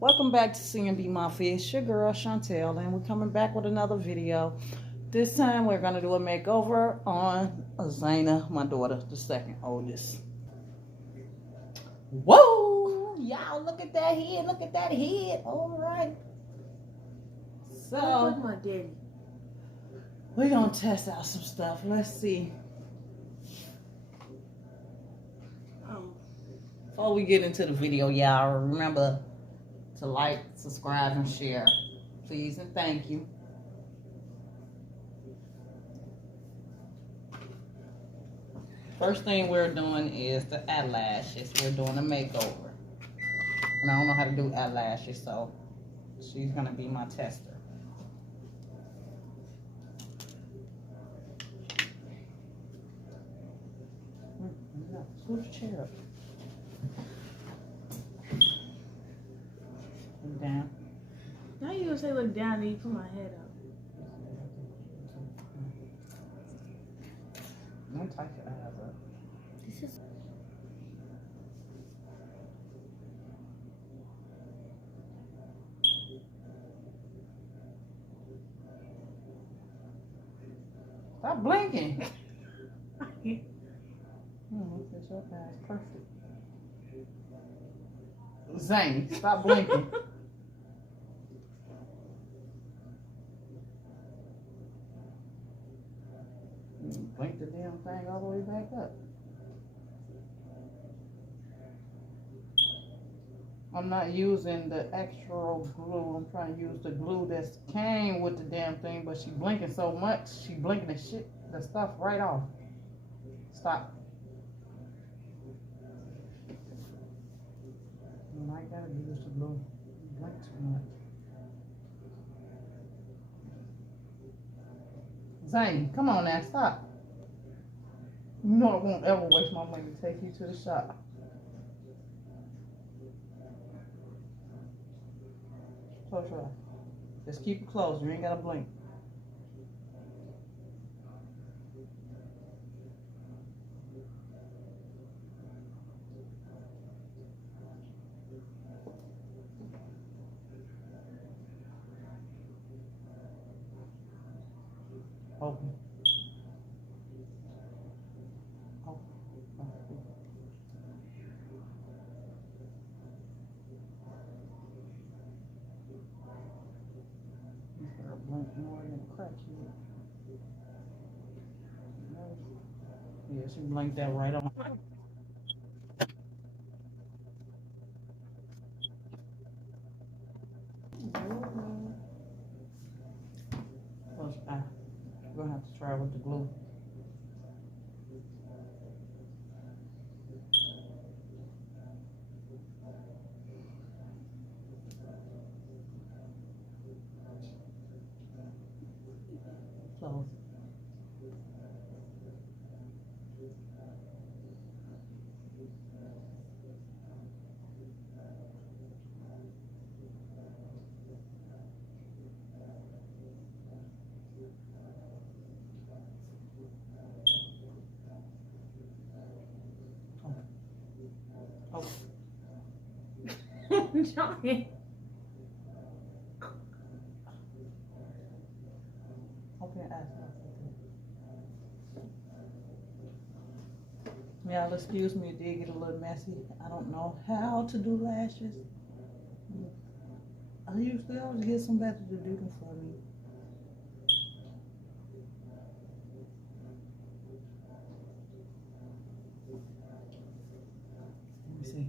Welcome back to C&BMafia. It's your girl Chantel, and we're coming back with another video. This time we're gonna do a makeover on Azana, my daughter, the second oldest. Whoa! Y'all look at that head, look at that head. Alright. So my daddy. We're gonna test out some stuff. Let's see. Before we get into the video, y'all, remember to like, subscribe, and share. Please and thank you. First thing we're doing is the eyelashes. We're doing a makeover. And I don't know how to do eyelashes, so she's gonna be my tester. Scoot your chair up. Look down. Now you gonna say look down and you put my head up. Don't tight your eyes up. This is Stop blinking. That's your eyes perfect. Zane, stop blinking. Blink the damn thing all the way back up. I'm not using the extra glue. I'm trying to use the glue that came with the damn thing, but she blinking so much, she blinking the stuff right off. Stop. You might gotta use the glue. You blink too much. Zane, come on now, stop. You know I won't ever waste my money to take you to the shop. Close your eyes. Just keep it closed. You ain't gotta blink. Open. Blink more than a crack here. Yeah, she blinked that right on. Close your eye. We're gonna have to try with the glue. Close. Oh. Johnny. Open your eyes. Y'all, excuse me, it did get a little messy. I don't know how to do lashes. I usually always get somebody to do them for me. Let me see.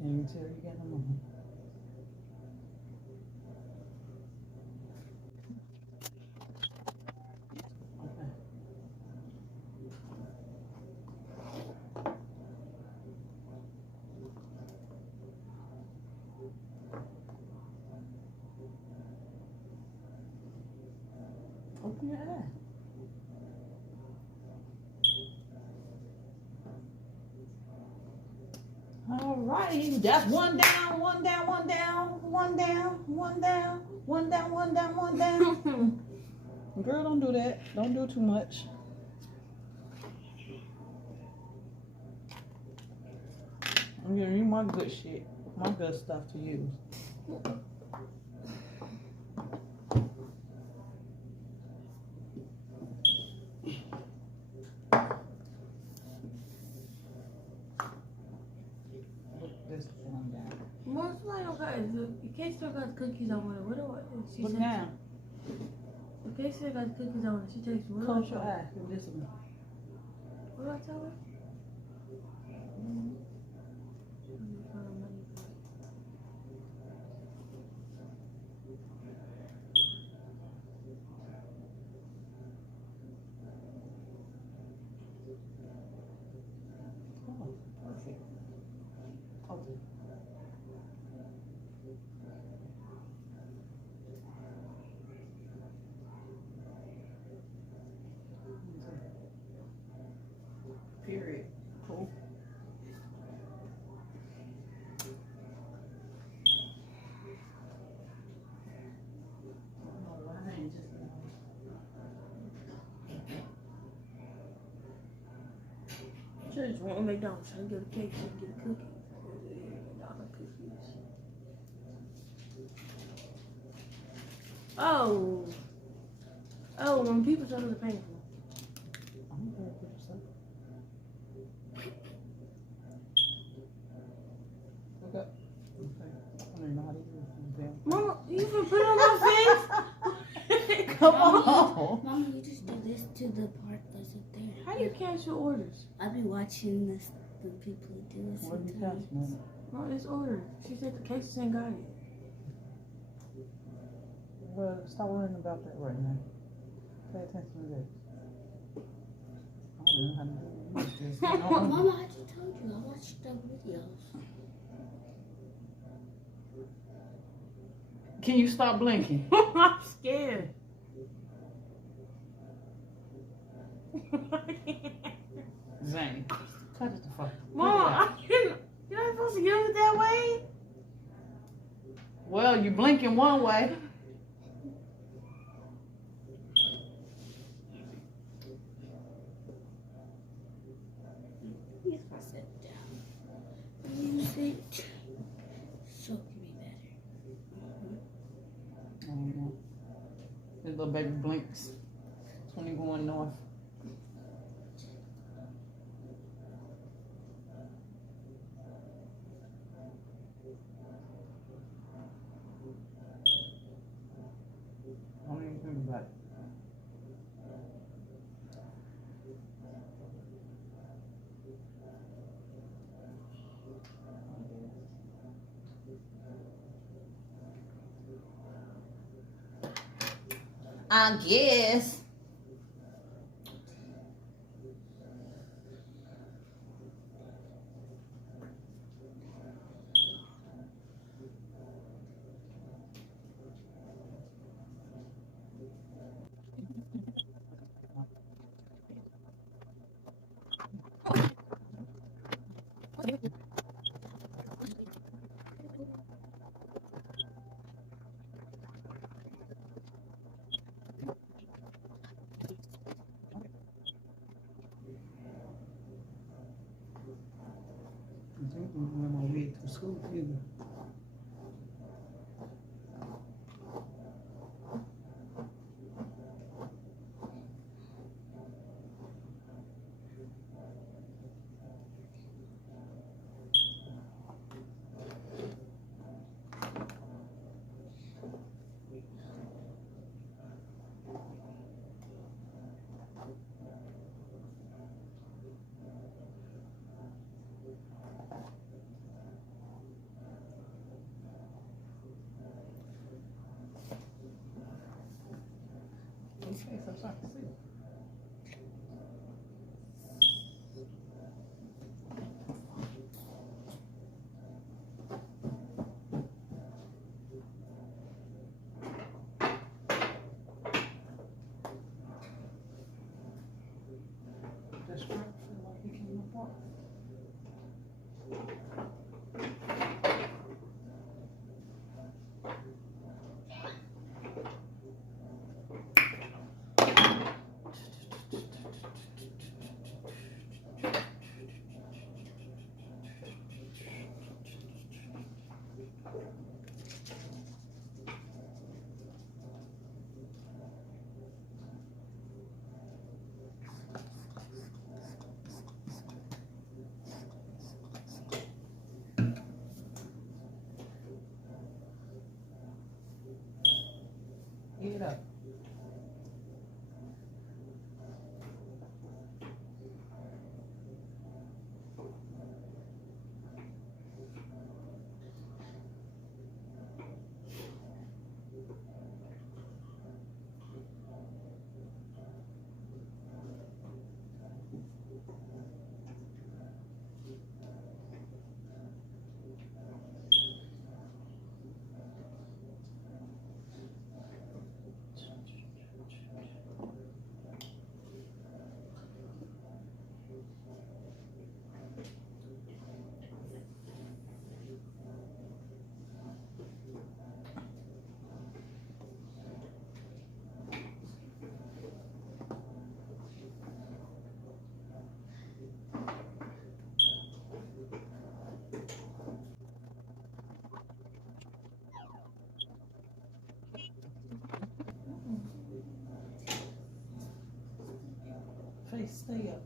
Can't even tell you got them on. Open your eye. Alrighty, that's one down, one down, one down, one down, one down, one down, one down, one down. Girl, don't do that. Don't do too much. Yeah, you my good shit. My good stuff to use. Put this one down. Most likely, okay. The case still got cookies on it. What do I? She Look said, down. the case still got cookies on it. She takes what? Close your eye. This one. What do I tell her? Oh, perfect. Okay. Period. Cool. She just want McDonald's. She get a cake. She get a cookie. McDonald's cookies. Oh. Oh, when people say they're painful. I'm gonna put this up. Look up. Okay. I don't even know how to use this damn. Mama, you can put it on my face? Come on. Mom, you just do this to the part that's up there. How do you cancel orders? I be watching this, the people who do this What are you sometimes. canceling? No, it's order. She said the cases ain't got it. Well, stop worrying about that right now. Pay attention to this. I don't even know how to use this. Mama, I just told you, I watched the videos. Can you stop blinking? I'm scared. Zane, cut it the fuck. Mom, you're not supposed to use it that way? Well, you blinking one way. If I sit down and use it, so it can be better. I don't know. This little baby blinks. It's when you're going north. Don't even think about it. I guess. I'm on my way to school either. stay up.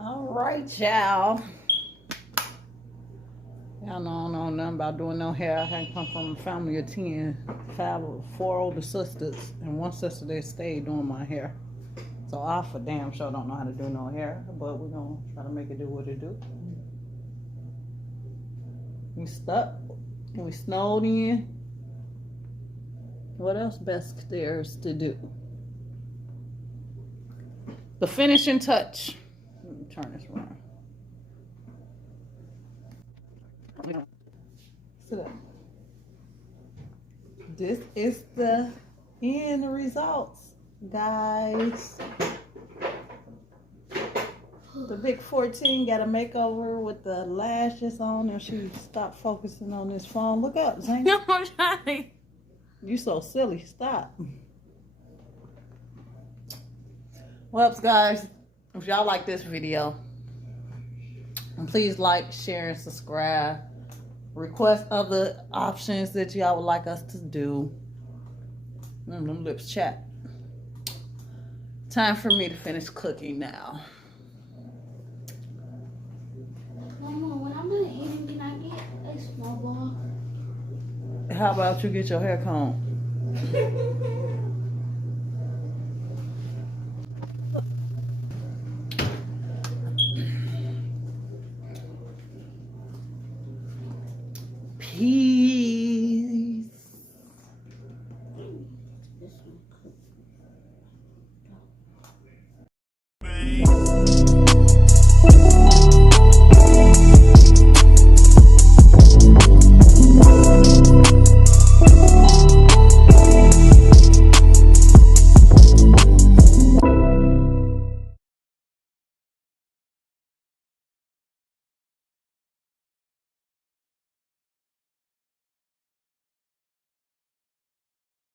All right, y'all. Y'all know I don't know nothing about doing no hair. I come from a family of 10, 4 older sisters, and one sister that stayed doing my hair. So I for damn sure don't know how to do no hair, but we're gonna try to make it do what it do. We stuck and we snowed in. What else best there's to do? The finishing touch. Let me turn this around. Sit up. This is the end results, guys. The big 14 got a makeover with the lashes on, and she stopped focusing on this phone. Look up, Zane. No, I'm trying. You so silly. Stop. Well, guys, if y'all like this video, please like, share, and subscribe. Request other options that y'all would like us to do. Them lips chat. Time for me to finish cooking now. Mama, when I'm gonna eat it, can I get a small ball? How about you get your hair combed? Peace.